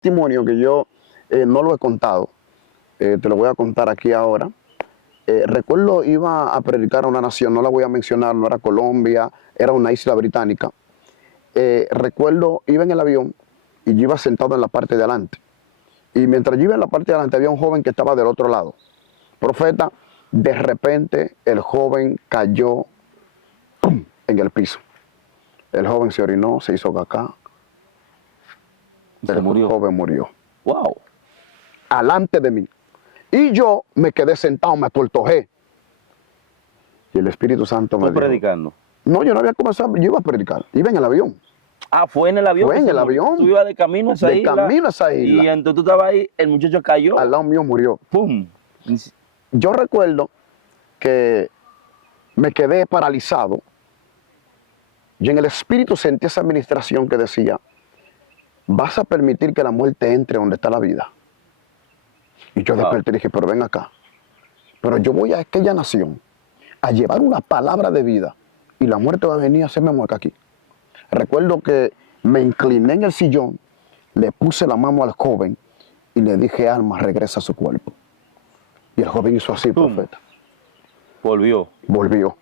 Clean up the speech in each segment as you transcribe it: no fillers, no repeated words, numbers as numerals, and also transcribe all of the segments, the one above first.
testimonio que yo no lo he contado, te lo voy a contar aquí ahora. Recuerdo, iba a predicar a una nación, no la voy a mencionar, no era Colombia, era una isla británica. Recuerdo, iba en el avión y yo iba sentado en la parte de adelante. Y mientras yo iba en la parte de adelante, había un joven que estaba del otro lado. Profeta, de repente el joven cayó, ¡pum!, en el piso. El joven se orinó, se hizo caca. El joven murió. ¡Wow! Alante de mí. Y yo me quedé sentado, me atortojé. Y el Espíritu Santo me dijo... ¿Tú predicando? No, yo no había comenzado, yo iba a predicar. Iba en el avión. Ah, ¿fue en el avión? Fue en el avión. Tú ibas de camino a esa isla. De camino a esa isla. Y entonces tú estabas ahí, el muchacho cayó. Al lado mío murió. ¡Pum! Yo recuerdo que me quedé paralizado. Yo en el Espíritu sentí esa administración que decía, vas a permitir que la muerte entre donde está la vida. Y yo desperté y dije, pero ven acá. Pero yo voy a aquella nación a llevar una palabra de vida y la muerte va a venir a hacerme mueca aquí. Recuerdo que me incliné en el sillón, le puse la mano al joven y le dije, alma, regresa a su cuerpo. Y el joven hizo así, profeta. Volvió. Volvió.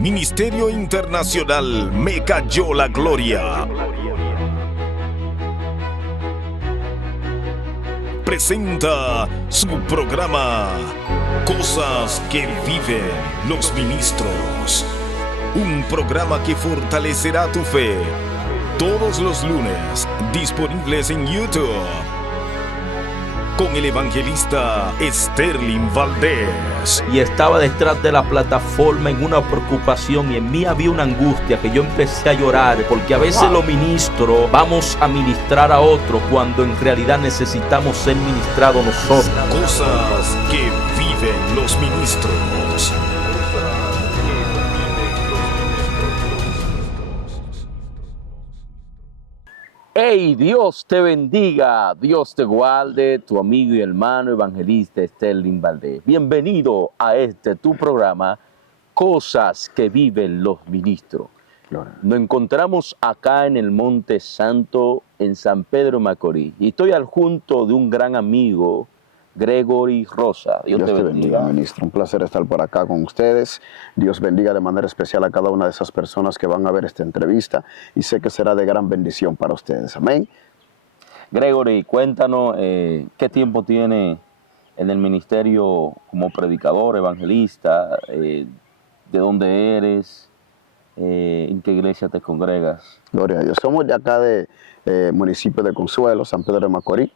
Ministerio Internacional Me Cayó la Gloria presenta su programa Cosas que viven los ministros. Un programa que fortalecerá tu fe. Todos los lunes, disponibles en YouTube. Con el evangelista Sterling Valdés. Y estaba detrás de la plataforma en una preocupación y en mí había una angustia que yo empecé a llorar porque a veces los ministros vamos a ministrar a otro cuando en realidad necesitamos ser ministrados nosotros. Cosas que viven los ministros. ¡Hey! Dios te bendiga, Dios te guarde, tu amigo y hermano evangelista Sterling Valdés. Bienvenido a tu programa, Cosas que viven los ministros. Nos encontramos acá en el Monte Santo, en San Pedro Macorís. Y estoy al junto de un gran amigo, Gregory Rosa. Dios te bendiga, ministro. Un placer estar por acá con ustedes. Dios bendiga de manera especial a cada una de esas personas que van a ver esta entrevista y sé que será de gran bendición para ustedes. Amén. Gregory, cuéntanos qué tiempo tiene en el ministerio como predicador, evangelista, de dónde eres, en qué iglesia te congregas. Gloria a Dios. Somos de acá de municipio de Consuelo, San Pedro de Macorís.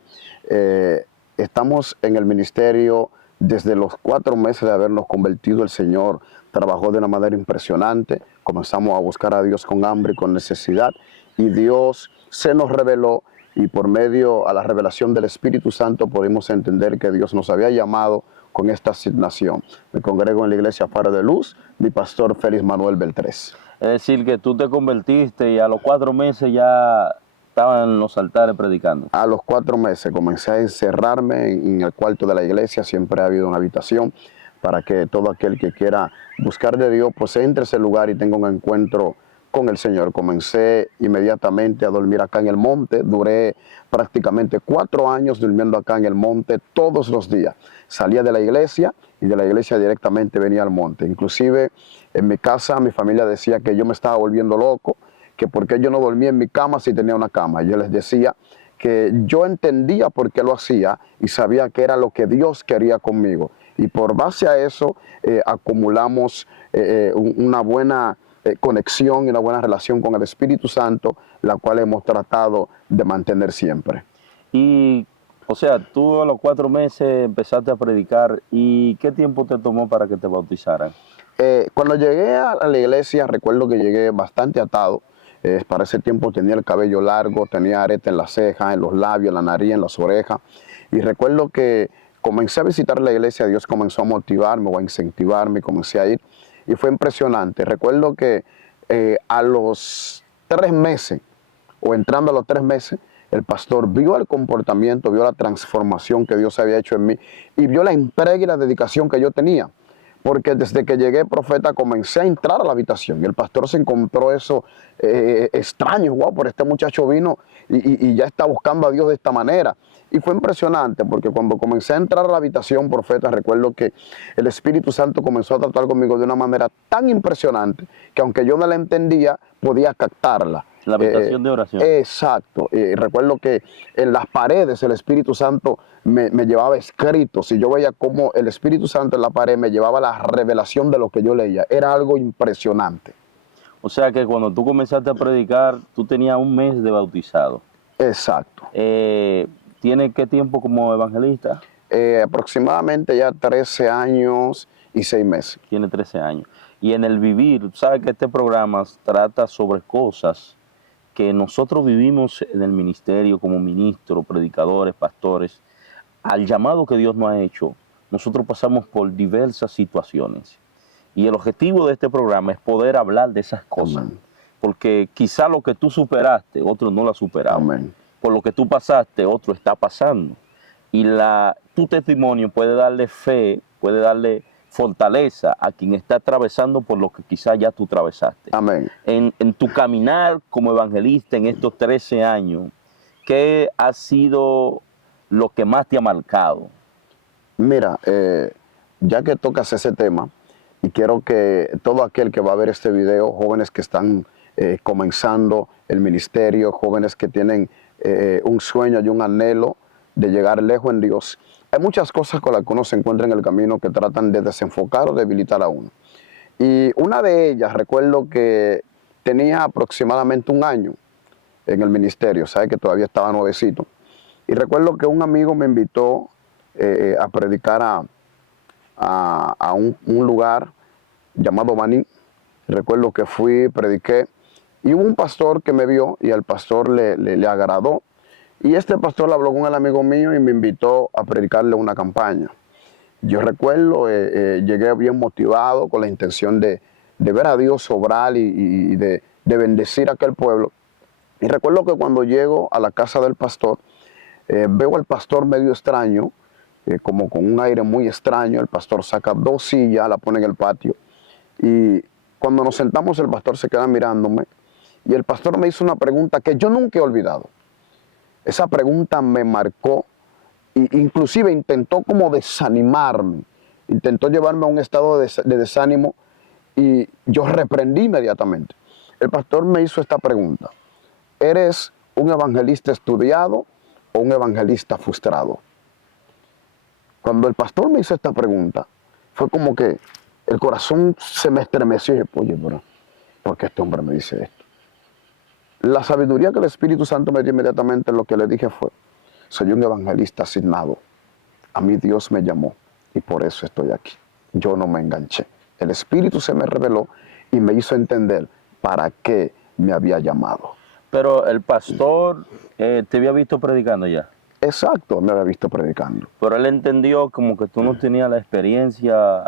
Estamos en el ministerio desde los 4 meses de habernos convertido. El Señor trabajó de una manera impresionante. Comenzamos a buscar a Dios con hambre y con necesidad. Y Dios se nos reveló y por medio a la revelación del Espíritu Santo pudimos entender que Dios nos había llamado con esta asignación. Me congrego en la iglesia Faro de Luz, mi pastor Félix Manuel Beltrés. Es decir, que tú te convertiste y a los 4 meses ya estaban en los altares predicando. A los 4 meses comencé a encerrarme en el cuarto de la iglesia. Siempre ha habido una habitación para que todo aquel que quiera buscar de Dios pues entre a ese lugar y tenga un encuentro con el Señor. Comencé inmediatamente a dormir acá en el monte. Duré prácticamente 4 años durmiendo acá en el monte todos los días. Salía de la iglesia y de la iglesia directamente venía al monte. Inclusive en mi casa mi familia decía que yo me estaba volviendo loco, que por qué yo no dormía en mi cama si tenía una cama. Yo les decía que yo entendía por qué lo hacía y sabía que era lo que Dios quería conmigo. Y por base a eso acumulamos una buena conexión y una buena relación con el Espíritu Santo, la cual hemos tratado de mantener siempre. Y, o sea, tú a los 4 meses empezaste a predicar. ¿Y qué tiempo te tomó para que te bautizaran? Cuando llegué a la iglesia, recuerdo que llegué bastante atado. Para ese tiempo tenía el cabello largo, tenía arete en las cejas, en los labios, en la nariz, en las orejas. Y recuerdo que comencé a visitar la iglesia, Dios comenzó a motivarme o a incentivarme, comencé a ir. Y fue impresionante. Recuerdo que a los 3 meses, o entrando a los 3 meses, el pastor vio el comportamiento, vio la transformación que Dios había hecho en mí y vio la entrega y la dedicación que yo tenía. porque desde que llegué, profeta, comencé a entrar a la habitación y el pastor se encontró eso extraño. Wow, pero este muchacho vino y ya está buscando a Dios de esta manera. Y fue impresionante porque cuando comencé a entrar a la habitación, profeta, recuerdo que el Espíritu Santo comenzó a tratar conmigo de una manera tan impresionante que aunque yo no la entendía, podía captarla. La habitación de oración. Exacto. Recuerdo que en las paredes el Espíritu Santo me llevaba escritos y yo veía cómo el Espíritu Santo en la pared me llevaba la revelación de lo que yo leía. Era algo impresionante. O sea que cuando tú comenzaste a predicar, tú tenías un mes de bautizado. Exacto. ¿Tiene qué tiempo como evangelista? Aproximadamente ya 13 años y 6 meses. Tiene 13 años. Y en el vivir, ¿sabes que este programa trata sobre cosas que nosotros vivimos en el ministerio como ministros, predicadores, pastores? Al llamado que Dios nos ha hecho, nosotros pasamos por diversas situaciones. Y el objetivo de este programa es poder hablar de esas cosas. Amén. Porque quizá lo que tú superaste, otro no lo ha superado. Amén. Por lo que tú pasaste, otro está pasando. Y tu testimonio puede darle fe, puede darle fortaleza a quien está atravesando por lo que quizá ya tú atravesaste. Amén. En tu caminar como evangelista en estos 13 años, ¿qué ha sido lo que más te ha marcado? Mira, ya que tocas ese tema, y quiero que todo aquel que va a ver este video, jóvenes que están comenzando el ministerio, jóvenes que tienen un sueño y un anhelo de llegar lejos en Dios, hay muchas cosas con las que uno se encuentra en el camino que tratan de desenfocar o debilitar a uno. Y una de ellas, recuerdo que tenía aproximadamente 1 año en el ministerio, sabe que todavía estaba nuevecito. Y recuerdo que un amigo me invitó a predicar a un lugar llamado Baní. Recuerdo que fui, prediqué, y hubo un pastor que me vio y al pastor le agradó. Y este pastor habló con el amigo mío y me invitó a predicarle una campaña. Yo recuerdo, llegué bien motivado con la intención de ver a Dios obrar y de bendecir a aquel pueblo. Y recuerdo que cuando llego a la casa del pastor, veo al pastor medio extraño, como con un aire muy extraño. El pastor saca 2 sillas, la pone en el patio. Y cuando nos sentamos, el pastor se queda mirándome. Y el pastor me hizo una pregunta que yo nunca he olvidado. Esa pregunta me marcó e inclusive intentó como desanimarme. Intentó llevarme a un estado de desánimo y yo reprendí inmediatamente. El pastor me hizo esta pregunta: ¿eres un evangelista estudiado o un evangelista frustrado? Cuando el pastor me hizo esta pregunta, fue como que el corazón se me estremeció y dije, oye, pero ¿por qué este hombre me dice esto? La sabiduría que el Espíritu Santo me dio inmediatamente, lo que le dije fue: soy un evangelista asignado. A mí Dios me llamó y por eso estoy aquí. Yo no me enganché. El Espíritu se me reveló y me hizo entender para qué me había llamado. Pero el pastor te había visto predicando ya. Exacto, me había visto predicando. Pero él entendió como que tú no tenías la experiencia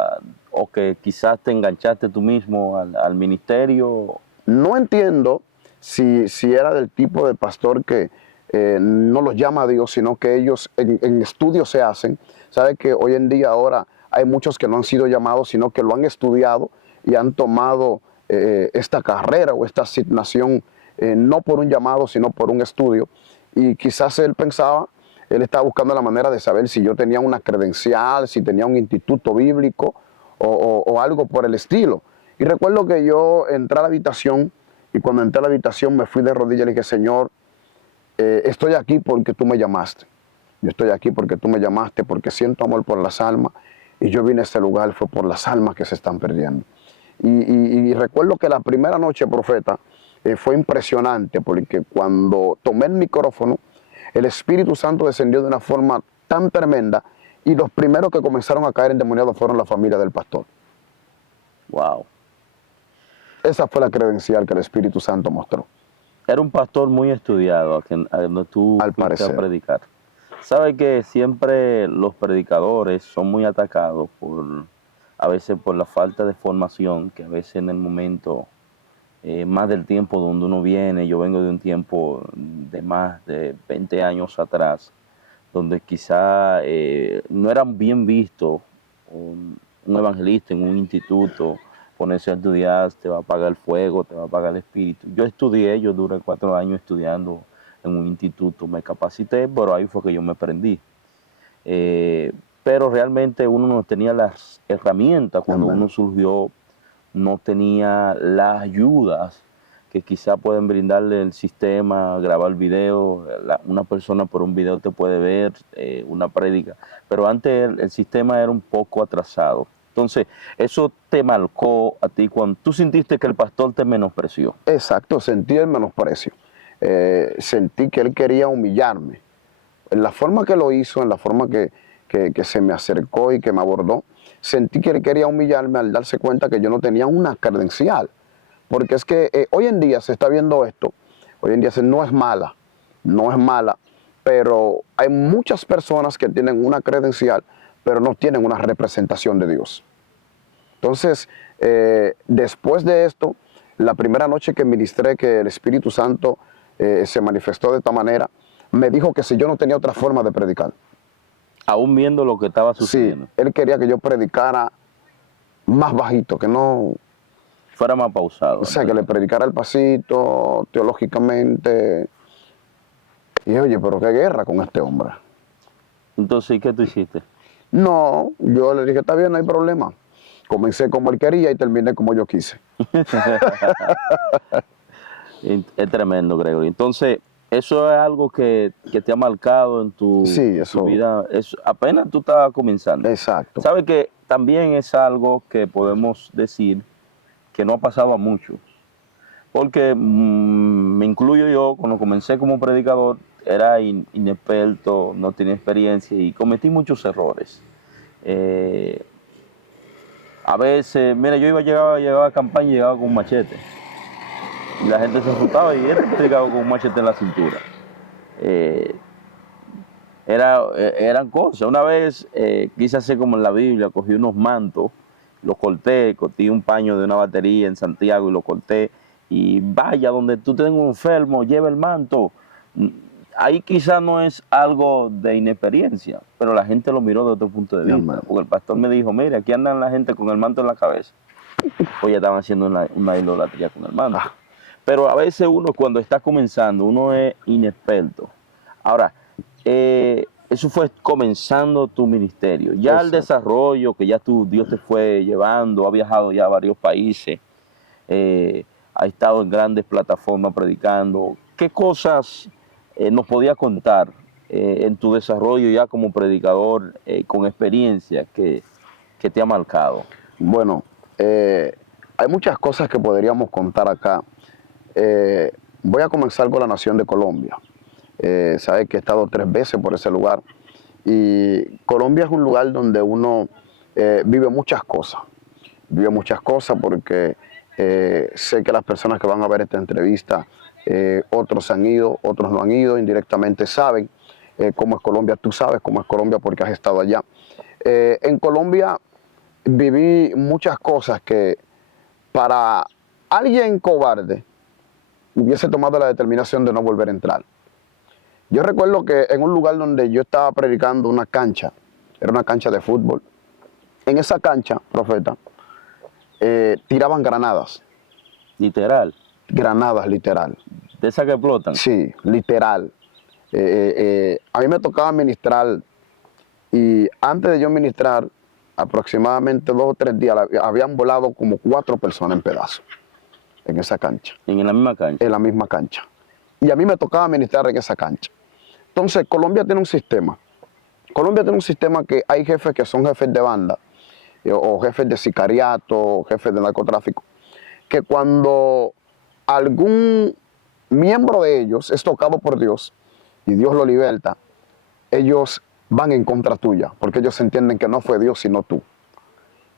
o que quizás te enganchaste tú mismo al ministerio. No entiendo si era del tipo de pastor que no los llama a Dios, sino que ellos en estudios se hacen. Sabe que hoy en día ahora hay muchos que no han sido llamados, sino que lo han estudiado y han tomado esta carrera o esta asignación no por un llamado, sino por un estudio. Y quizás él estaba buscando la manera de saber si yo tenía una credencial, si tenía un instituto bíblico o algo por el estilo. Y recuerdo que yo entré a la habitación y cuando entré a la habitación me fui de rodillas y le dije: Señor, estoy aquí porque tú me llamaste. Yo estoy aquí porque tú me llamaste, porque siento amor por las almas y yo vine a este lugar fue por las almas que se están perdiendo. Y recuerdo que la primera noche, profeta, fue impresionante porque cuando tomé el micrófono, el Espíritu Santo descendió de una forma tan tremenda y los primeros que comenzaron a caer endemoniados fueron la familia del pastor. Wow. Esa fue la credencial que el Espíritu Santo mostró. Era un pastor muy estudiado a donde tú Al fuiste parecer. a predicar. Sabe que siempre los predicadores son muy atacados a veces por la falta de formación, que a veces en el momento, más del tiempo donde uno viene, yo vengo de un tiempo de más de 20 años atrás, donde quizá no eran bien vistos un evangelista en un instituto, ponerse a estudiar, te va a apagar el fuego, te va a apagar el espíritu. Yo estudié, yo duré 4 años estudiando en un instituto, me capacité, pero ahí fue que yo me prendí. Pero realmente uno no tenía las herramientas cuando Amén. uno surgió, no tenía las ayudas que quizá pueden brindarle el sistema, grabar video, una persona por un video te puede ver, una prédica, pero antes el sistema era un poco atrasado. Entonces, eso te marcó a ti cuando tú sentiste que el pastor te menospreció. Exacto, sentí el menosprecio. Sentí que él quería humillarme. En la forma que lo hizo, en la forma que se me acercó y que me abordó, sentí que él quería humillarme al darse cuenta que yo no tenía una credencial. Porque es que hoy en día se está viendo esto, hoy en día no es mala, no es mala, pero hay muchas personas que tienen una credencial, pero no tienen una representación de Dios. Entonces, después de esto, la primera noche que ministré que el Espíritu Santo se manifestó de esta manera, me dijo que si yo no tenía otra forma de predicar. Aún viendo lo que estaba Sí, sucediendo. él quería que yo predicara más bajito, que no, Fuera más pausado. o sea, que le predicara el pasito, teológicamente. Y oye, pero qué guerra con este hombre. Entonces, ¿y qué tú hiciste? No, yo le dije, está bien, no hay problema. Comencé como él quería y terminé como yo quise. Es tremendo, Gregory. Entonces, eso es algo que te ha marcado en tu, Sí, eso. tu vida. Apenas tú estabas comenzando. Exacto. ¿Sabes que también es algo que podemos decir que no ha pasado a muchos? Porque me incluyo yo, cuando comencé como predicador, era inexperto, no tenía experiencia y cometí muchos errores. A veces, mira, yo llegaba a campaña y llegaba con un machete. Y la gente se asustaba y él predicaba con un machete en la cintura. Eh, eran cosas. Una vez quise hacer como en la Biblia, cogí unos mantos, los corté, corté un paño de una batería en Santiago y lo corté. Y vaya, donde tú tengas un enfermo, lleva el manto. Ahí quizás no es algo de inexperiencia, pero la gente lo miró de otro punto de vista. Amén. Porque el pastor me dijo, mira, aquí andan la gente con el manto en la cabeza. Pues ya estaban haciendo una idolatría con el manto. Pero a veces uno cuando está comenzando, uno es inexperto. Ahora, eso fue comenzando tu ministerio. Ya el Exacto. desarrollo que ya Dios te fue llevando, ha viajado ya a varios países, ha estado en grandes plataformas predicando. ¿Qué cosas nos podía contar en tu desarrollo ya como predicador con experiencia que te ha marcado? Bueno, hay muchas cosas que podríamos contar acá. Voy a comenzar con la nación de Colombia. Sabes que he estado 3 veces por ese lugar. Y Colombia es un lugar donde uno vive muchas cosas. Vive muchas cosas porque sé que las personas que van a ver esta entrevista, otros han ido, otros no han ido, indirectamente saben cómo es Colombia. Tú sabes cómo es Colombia porque has estado allá. En Colombia viví muchas cosas que para alguien cobarde hubiese tomado la determinación de no volver a entrar. Yo recuerdo que en un lugar donde yo estaba predicando una cancha, era una cancha de fútbol, en esa cancha, profeta, tiraban granadas. Literal. Granadas, literal. De esas que explotan. Sí, literal. A mí me tocaba ministrar y antes de yo ministrar, aproximadamente 2 o 3 días, habían volado como 4 personas en pedazos en esa cancha. En la misma cancha. En la misma cancha. Y a mí me tocaba ministrar en esa cancha. Entonces, Colombia tiene un sistema. Colombia tiene un sistema que hay jefes que son jefes de banda, o jefes de sicariato, o jefes de narcotráfico, que cuando algún miembro de ellos es tocado por Dios y Dios lo liberta, ellos van en contra tuya, porque ellos entienden que no fue Dios sino tú.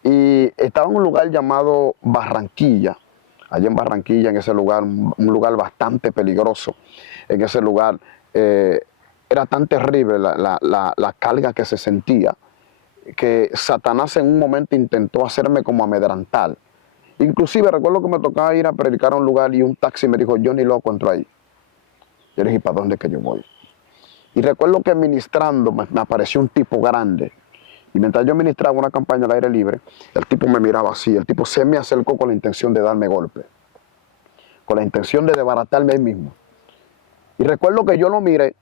Y estaba en un lugar llamado Barranquilla, allá en Barranquilla, en ese lugar, un lugar bastante peligroso. En ese lugar era tan terrible la carga que se sentía, que Satanás en un momento intentó hacerme como amedrentar. Inclusive recuerdo que me tocaba ir a predicar a un lugar y un taxi me dijo, yo ni loco entro ahí. Yo le dije, ¿para dónde es que yo voy? Y recuerdo que ministrando me apareció un tipo grande Y mientras yo ministraba una campaña al aire libre, el tipo me miraba así, el tipo se me acercó con la intención de darme golpe, con la intención de desbaratarme él mismo. Y recuerdo que yo lo miré,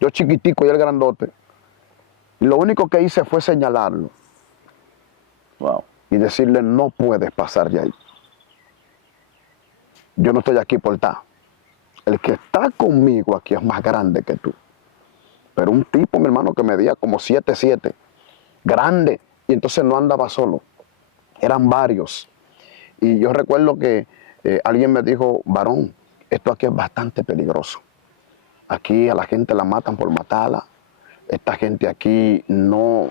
yo chiquitico y él grandote, y lo único que hice fue señalarlo. Wow. Y decirle, no puedes pasar de ahí. Yo no estoy aquí por estar. El que está conmigo aquí es más grande que tú. Pero un tipo, mi hermano, que medía como 7'7", grande, y entonces no andaba solo. Eran varios. Y yo recuerdo que alguien me dijo, varón, esto aquí es bastante peligroso. Aquí a la gente la matan por matarla. Esta gente aquí no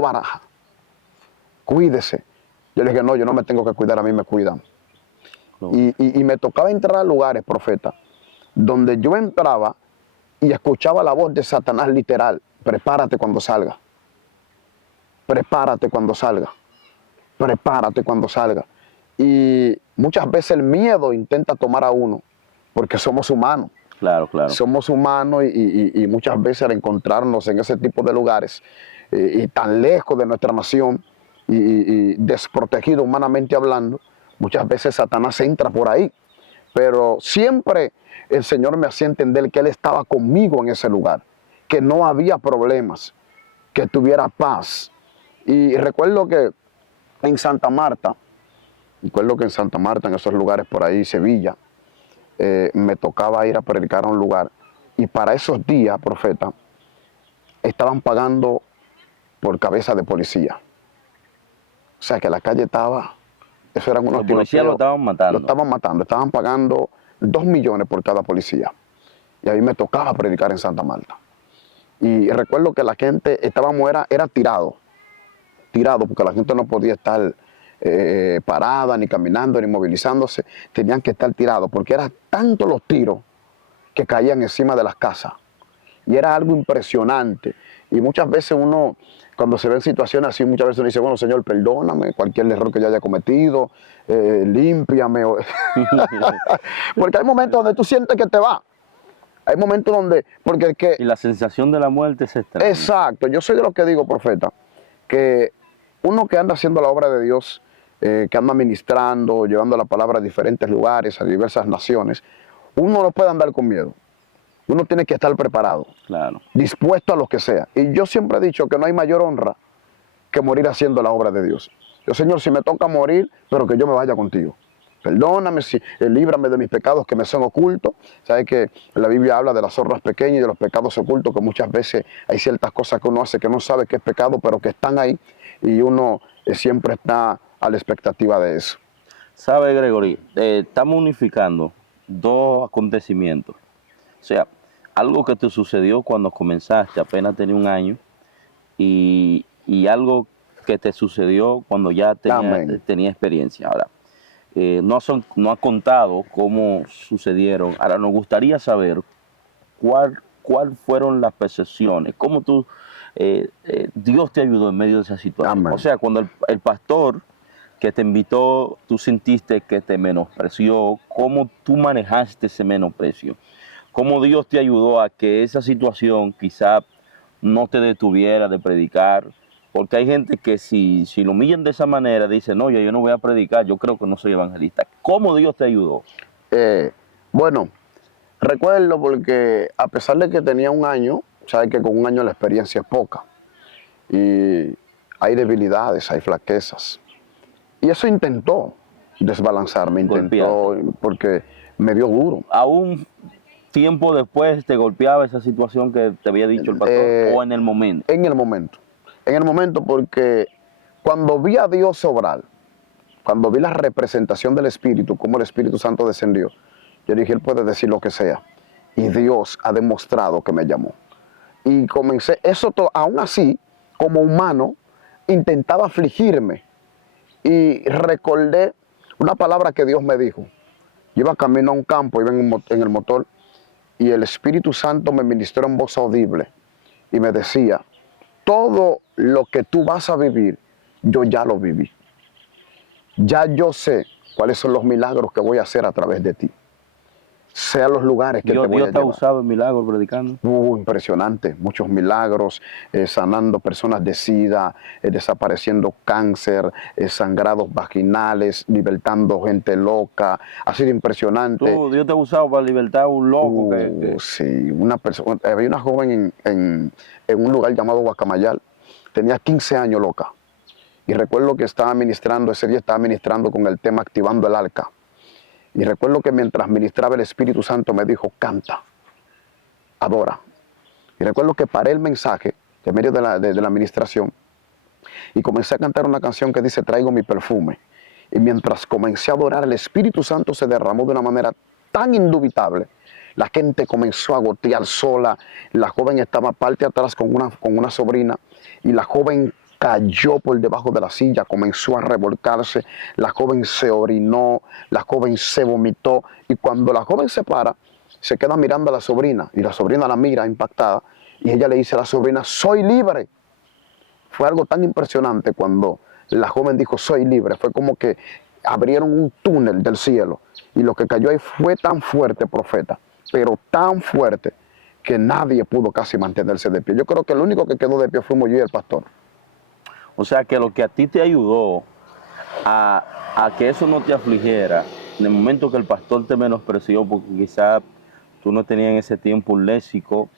baraja. Cuídese. Yo le dije, no, yo no me tengo que cuidar, a mí me cuidan. No. Y me tocaba entrar a lugares, profeta, donde yo entraba y escuchaba la voz de Satanás literal. Prepárate cuando salga. Prepárate cuando salga. Prepárate cuando salga. Y muchas veces el miedo intenta tomar a uno, porque somos humanos. Claro, claro. Somos humanos y muchas veces al encontrarnos en ese tipo de lugares y tan lejos de nuestra nación y desprotegido humanamente hablando, muchas veces Satanás entra por ahí. Pero siempre el Señor me hacía entender que Él estaba conmigo en ese lugar, que no había problemas, que tuviera paz. Y recuerdo que en Santa Marta, en esos lugares por ahí, Sevilla, me tocaba ir a predicar a un lugar. Y para esos días, profeta, estaban pagando por cabeza de policía. O sea que la calle estaba, eso eran unos Los policías lo estaban matando. Lo estaban matando, estaban pagando 2 millones por cada policía. Y ahí me tocaba predicar en Santa Marta. Y recuerdo que la gente era tirado, porque la gente no podía estar parada, ni caminando, ni movilizándose. Tenían que estar tirados, porque eran tantos los tiros que caían encima de las casas. Y era algo impresionante. Y muchas veces uno, cuando se ve en situaciones así, muchas veces uno dice, bueno, Señor, perdóname cualquier error que yo haya cometido, límpiame. Porque hay momentos donde tú sientes que te va. Hay momentos donde, porque es que... Y la sensación de la muerte es extraña. Exacto, yo soy de los que digo, profeta, que uno que anda haciendo la obra de Dios, que anda ministrando, llevando la palabra a diferentes lugares, a diversas naciones, uno no puede andar con miedo. Uno tiene que estar preparado, Claro. dispuesto a lo que sea. Y yo siempre he dicho que no hay mayor honra que morir haciendo la obra de Dios. Yo, Señor, si me toca morir, pero que yo me vaya contigo. Perdóname, líbrame de mis pecados que me son ocultos. Sabes que la Biblia habla de las zorras pequeñas y de los pecados ocultos, que muchas veces hay ciertas cosas que uno hace que no sabe que es pecado, pero que están ahí, y uno siempre está a la expectativa de eso. ¿Sabe, Gregory? Estamos unificando dos acontecimientos. O sea, algo que te sucedió cuando comenzaste, apenas tenía 1 año, y algo que te sucedió cuando ya tenía experiencia. Ahora, no ha contado cómo sucedieron. Ahora, nos gustaría saber cuál fueron las percepciones, cómo Dios te ayudó en medio de esa situación. Amén. O sea, cuando el pastor que te invitó, tú sentiste que te menospreció, cómo tú manejaste ese menosprecio, cómo Dios te ayudó a que esa situación quizá no te detuviera de predicar. Porque hay gente que si lo humillan de esa manera, dice, no, yo no voy a predicar, yo creo que no soy evangelista. ¿Cómo Dios te ayudó? Bueno, recuerdo porque a pesar de que tenía 1 año, sabes que con 1 año la experiencia es poca. Y hay debilidades, hay flaquezas. Y eso intentó desbalanzarme, porque me dio duro. ¿Aún tiempo después te golpeaba esa situación que te había dicho el pastor o en el momento? En el momento. En el momento, porque cuando vi a Dios obrar, cuando vi la representación del Espíritu, cómo el Espíritu Santo descendió, yo dije, Él puede decir lo que sea. Y Dios ha demostrado que me llamó. Y comencé, aún así, como humano, intentaba afligirme. Y recordé una palabra que Dios me dijo. Yo iba camino a un campo, iba en el motor, y el Espíritu Santo me ministró en voz audible y me decía, todo lo que tú vas a vivir, yo ya lo viví. Ya yo sé cuáles son los milagros que voy a hacer a través de ti. sea los lugares que te voy a Dios te ha llevar. usado en milagros predicando. Impresionante, muchos milagros, sanando personas de SIDA, desapareciendo cáncer, sangrados vaginales, libertando gente loca. Ha sido impresionante. Dios te ha usado para libertar a un loco. Sí, una persona, había una joven en un lugar llamado Guacamayal, tenía 15 años loca. Y recuerdo que estaba ministrando, ese día estaba ministrando con el tema Activando el Arca. Y recuerdo que mientras ministraba el Espíritu Santo me dijo, canta, adora. Y recuerdo que paré el mensaje en medio de la administración y comencé a cantar una canción que dice, traigo mi perfume. Y mientras comencé a adorar, el Espíritu Santo se derramó de una manera tan indubitable. La gente comenzó a gotear sola. La joven estaba parte atrás con una sobrina y la joven cayó por debajo de la silla, comenzó a revolcarse, la joven se orinó, la joven se vomitó y cuando la joven se para, se queda mirando a la sobrina y la sobrina la mira impactada y ella le dice a la sobrina, soy libre. Fue algo tan impresionante cuando la joven dijo, soy libre, fue como que abrieron un túnel del cielo y lo que cayó ahí fue tan fuerte, profeta, pero tan fuerte que nadie pudo casi mantenerse de pie. Yo creo que el único que quedó de pie fuimos yo y el pastor. O sea que lo que a ti te ayudó a que eso no te afligiera, en el momento que el pastor te menospreció, porque quizás tú no tenías en ese tiempo un léxico,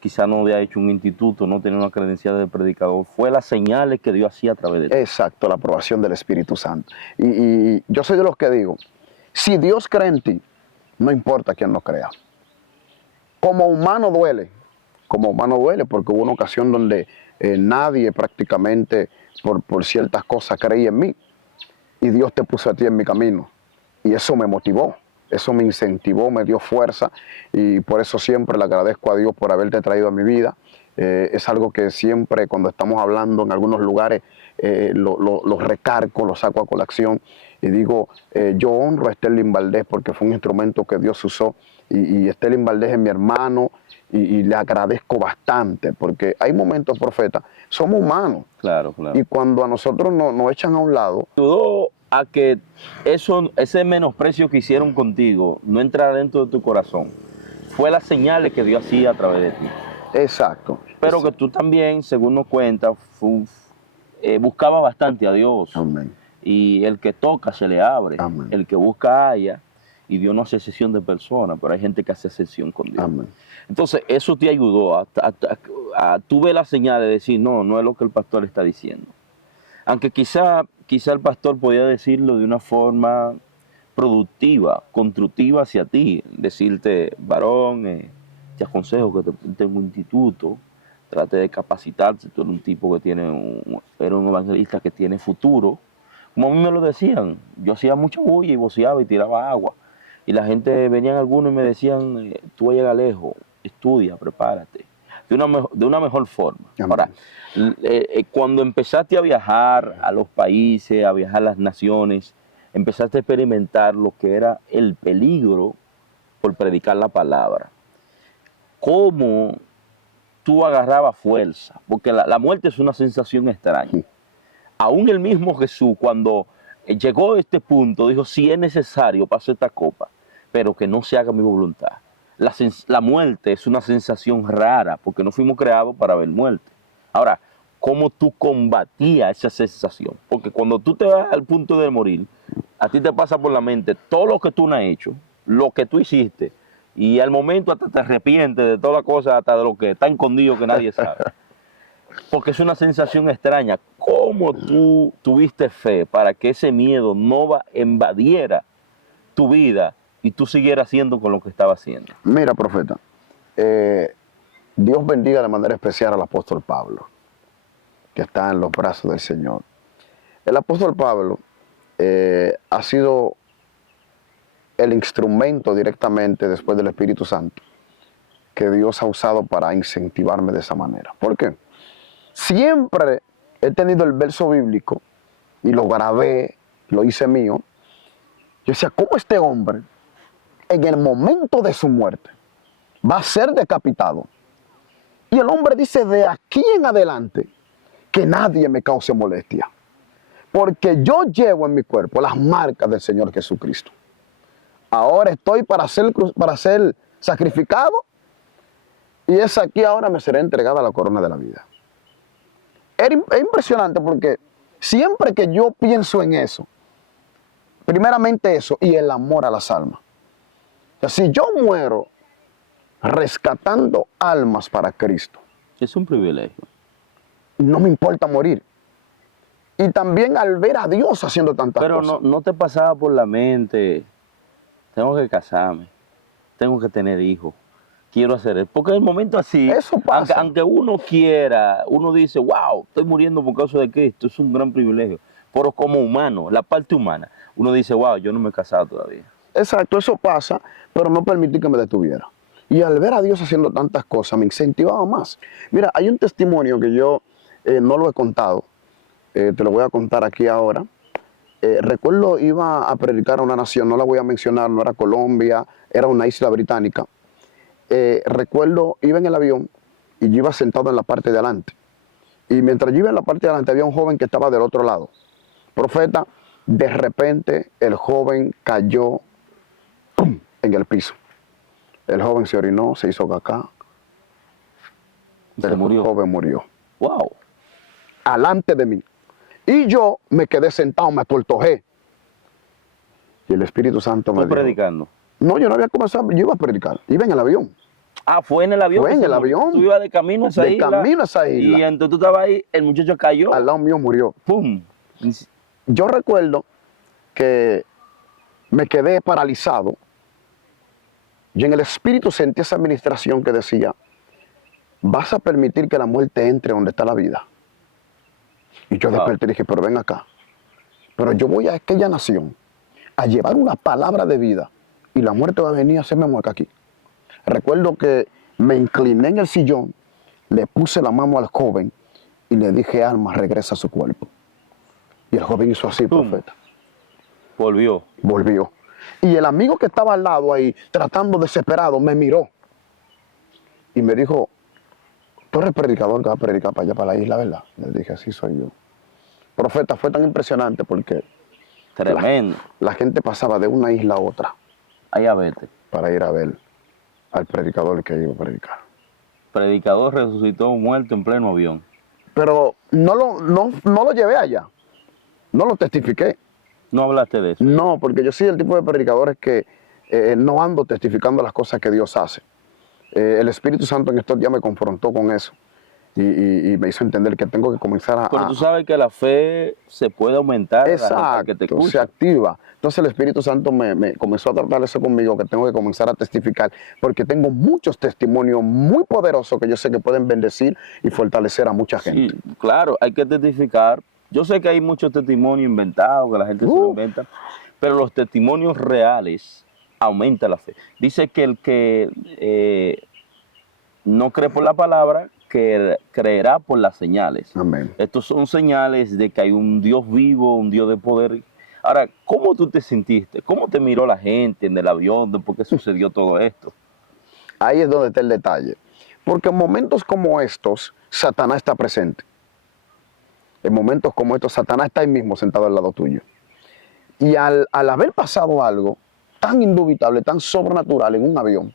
quizás no había hecho un instituto, no tenía una credencial de predicador, fue las señales que Dios hacía a través de ti. Exacto, la aprobación del Espíritu Santo. Y yo soy de los que digo, si Dios cree en ti, no importa quién no crea. Como humano duele, porque hubo una ocasión donde nadie prácticamente por ciertas cosas creía en mí y Dios te puso a ti en mi camino y eso me motivó, eso me incentivó, me dio fuerza y por eso siempre le agradezco a Dios por haberte traído a mi vida. Es algo que siempre cuando estamos hablando en algunos lugares lo recargo, lo saco a colación y digo, yo honro a Sterling Valdés porque fue un instrumento que Dios usó y Sterling Valdés es mi hermano y le agradezco bastante porque hay momentos, profeta, somos humanos. Claro, claro. Y cuando a nosotros nos echan a un lado. Ayudó a que ese menosprecio que hicieron contigo no entrara dentro de tu corazón. Fue las señales que Dios hacía a través de ti. Exacto. Pero que tú también, según nos cuentas, buscaba bastante a Dios. Amén. Y el que toca se le abre. Amén. El que busca halla. Y Dios no hace excepción de personas, pero hay gente que hace excepción con Dios. Amén. Entonces, eso te ayudó a tú ver la señal de decir, no es lo que el pastor está diciendo. Aunque quizá el pastor podía decirlo de una forma productiva, constructiva hacia ti. Decirte, varón, te aconsejo que te ponte en un instituto, trate de capacitarte. Tú eres un tipo que eres un evangelista que tiene futuro. Como a mí me lo decían, yo hacía mucha bulla y voceaba y tiraba agua. Y la gente, venían algunos y me decían, tú vas a llegar lejos, estudia, prepárate. De una mejor forma. Amén. Ahora, cuando empezaste a viajar a los países, a viajar a las naciones, empezaste a experimentar lo que era el peligro por predicar la palabra. ¿Cómo tú agarrabas fuerza? Porque la muerte es una sensación extraña. Aún el mismo Jesús, cuando llegó a este punto, dijo, si es necesario, paso esta copa, pero que no se haga mi voluntad. La muerte es una sensación rara, porque no fuimos creados para ver muerte. Ahora, ¿cómo tú combatías esa sensación? Porque cuando tú te vas al punto de morir, a ti te pasa por la mente todo lo que tú no has hecho, lo que tú hiciste, y al momento hasta te arrepientes de toda la cosa, hasta de lo que está escondido que nadie sabe. Porque es una sensación extraña. ¿Cómo tú tuviste fe para que ese miedo no invadiera tu vida y tú siguieras haciendo con lo que estaba haciendo? Mira, profeta, Dios bendiga de manera especial al apóstol Pablo, que está en los brazos del Señor. El apóstol Pablo ha sido el instrumento directamente después del Espíritu Santo que Dios ha usado para incentivarme de esa manera. ¿Por qué? Siempre he tenido el verso bíblico y lo grabé, lo hice mío. Yo decía, ¿cómo este hombre en el momento de su muerte va a ser decapitado? Y el hombre dice, de aquí en adelante, que nadie me cause molestia, porque yo llevo en mi cuerpo las marcas del Señor Jesucristo. Ahora estoy para ser sacrificado y es aquí ahora me será entregada la corona de la vida. Es impresionante porque siempre que yo pienso en eso, primeramente eso y el amor a las almas. O sea, si yo muero rescatando almas para Cristo, Es un privilegio. no me importa morir. Y también al ver a Dios haciendo tantas Pero cosas. no te pasaba por la mente, tengo que casarme, tengo que tener hijos, quiero hacer eso. Porque en el momento así, Eso pasa. aunque uno quiera, uno dice, wow, estoy muriendo por causa de Cristo, es un gran privilegio. Pero como humano, la parte humana, uno dice, wow, yo no me he casado todavía. Exacto, eso pasa, pero no permití que me detuviera. Y al ver a Dios haciendo tantas cosas, me incentivaba más. Mira, hay un testimonio que yo no lo he contado, te lo voy a contar aquí ahora. Recuerdo, iba a predicar a una nación, no la voy a mencionar, no era Colombia, era una isla británica. Recuerdo, iba en el avión y yo iba sentado en la parte de adelante. Y mientras yo iba en la parte de adelante, había un joven que estaba del otro lado. Profeta, de repente el joven cayó ¡pum!, en el piso. El joven se orinó, se hizo caca. Se El murió. joven murió. Wow. Alante de mí. Y yo me quedé sentado, me atortojé. Y el Espíritu Santo me Estoy dijo, predicando. no, yo no había comenzado, yo iba a predicar, iba en el avión. Ah, fue en el avión. Fue que en se el murió. avión. Tú ibas de camino a esa De isla. camino a esa isla. Y entonces tú estabas ahí, el muchacho cayó. Al lado mío murió. ¡Pum! Yo recuerdo que me quedé paralizado. Y en el Espíritu sentí esa administración que decía, vas a permitir que la muerte entre donde está la vida. Y yo desperté y dije, pero ven acá. Pero yo voy a aquella nación a llevar una palabra de vida y la muerte va a venir a hacerme mueca aquí. Recuerdo que me incliné en el sillón, le puse la mano al joven y le dije, alma, regresa a su cuerpo. Y el joven hizo así, ¡Pum! profeta. Volvió. Volvió. Y el amigo que estaba al lado ahí, tratando desesperado, me miró y me dijo, tú eres predicador que va a predicar para allá, para la isla, ¿verdad? Le dije, sí soy yo. Profeta, fue tan impresionante porque Tremendo. la gente pasaba de una isla a otra Allá vete. para ir a ver al predicador que iba a predicar. Predicador resucitó un muerto en pleno avión. Pero no lo llevé allá, no lo testifiqué. No hablaste de eso. No, porque yo soy el tipo de predicadores que no ando testificando las cosas que Dios hace. El Espíritu Santo en estos días me confrontó con eso y me hizo entender que tengo que comenzar a... Pero tú sabes que la fe se puede aumentar. Exacto, Que te se escucha. activa. Entonces el Espíritu Santo me comenzó a tratar eso conmigo, que tengo que comenzar a testificar, porque tengo muchos testimonios muy poderosos que yo sé que pueden bendecir y fortalecer a mucha gente. Sí, claro, hay que testificar. Yo sé que hay muchos testimonios inventados, que la gente se lo inventa, pero los testimonios reales aumentan la fe. Dice que el que no cree por la palabra, que creerá por las señales. Amén. Estos son señales de que hay un Dios vivo, un Dios de poder. Ahora, ¿cómo tú te sentiste? ¿Cómo te miró la gente en el avión después que sucedió todo esto? Ahí es donde está el detalle. Porque en momentos como estos, Satanás está presente. En momentos como estos, Satanás está ahí mismo sentado al lado tuyo. Y al haber pasado algo tan indubitable, tan sobrenatural en un avión,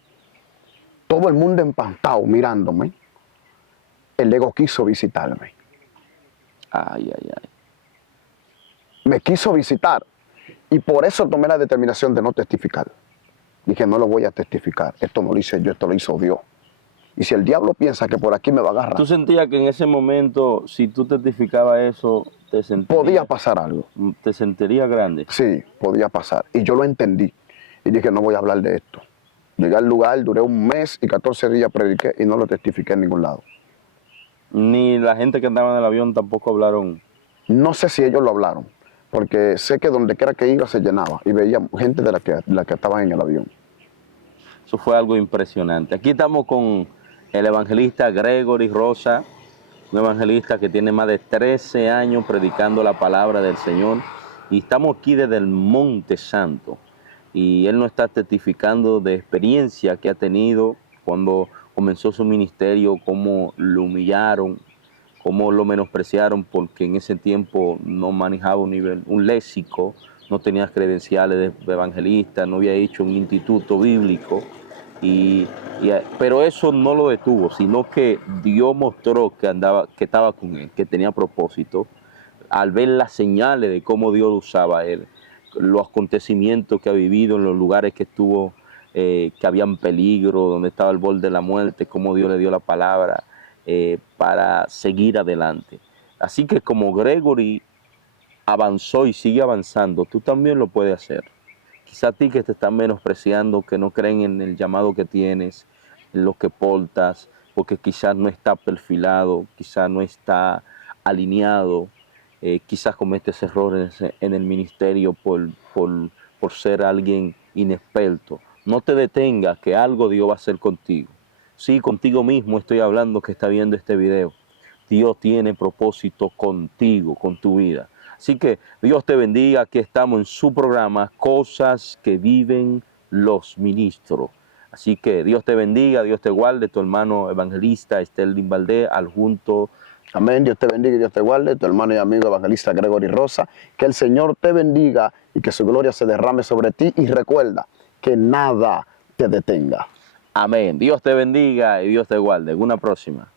todo el mundo empantado mirándome, el ego quiso visitarme. Ay, ay, ay. Me quiso visitar. Y por eso tomé la determinación de no testificar. Dije, no lo voy a testificar. Esto no lo hice yo, esto lo hizo Dios. Y si el diablo piensa que por aquí me va a agarrar, ¿Tú sentías que en ese momento, si tú testificabas eso, podía pasar algo. te sentirías grande? Sí, podía pasar. Y yo lo entendí. Y dije, no voy a hablar de esto. Llegué al lugar, duré un mes y 14 días prediqué y no lo testifiqué en ningún lado. Ni la gente que andaba en el avión tampoco hablaron. No sé si ellos lo hablaron, porque sé que donde quiera que iba se llenaba y veía gente de la que estaba en el avión. Eso fue algo impresionante. Aquí estamos con el evangelista Gregory Rosa, un evangelista que tiene más de 13 años predicando la palabra del Señor. Y estamos aquí desde el Monte Santo. Y él nos está testificando de experiencia que ha tenido cuando comenzó su ministerio, cómo lo humillaron, cómo lo menospreciaron, porque en ese tiempo no manejaba un léxico, no tenías credenciales de evangelista, no había hecho un instituto bíblico, pero eso no lo detuvo, sino que Dios mostró que estaba con él, que tenía propósito, al ver las señales de cómo Dios lo usaba a él, los acontecimientos que ha vivido en los lugares que estuvo, que habían peligro, donde estaba al borde de la muerte, cómo Dios le dio la palabra para seguir adelante. Así que como Gregory avanzó y sigue avanzando, tú también lo puedes hacer. Quizá a ti que te están menospreciando, que no creen en el llamado que tienes, en lo que portas, porque quizás no está perfilado, quizás no está alineado, quizás cometes errores en el ministerio por ser alguien inexperto. No te detengas, que algo Dios va a hacer contigo. Sí, contigo mismo estoy hablando que está viendo este video. Dios tiene propósito contigo, con tu vida. Así que Dios te bendiga. Aquí estamos en su programa, Cosas que Viven los Ministros. Así que Dios te bendiga, Dios te guarde, tu hermano evangelista Sterling Valdés, adjunto. Amén, Dios te bendiga y Dios te guarde, tu hermano y amigo evangelista Gregory Rosa. Que el Señor te bendiga y que su gloria se derrame sobre ti. Y recuerda que nada te detenga. Amén. Dios te bendiga y Dios te guarde. En una próxima.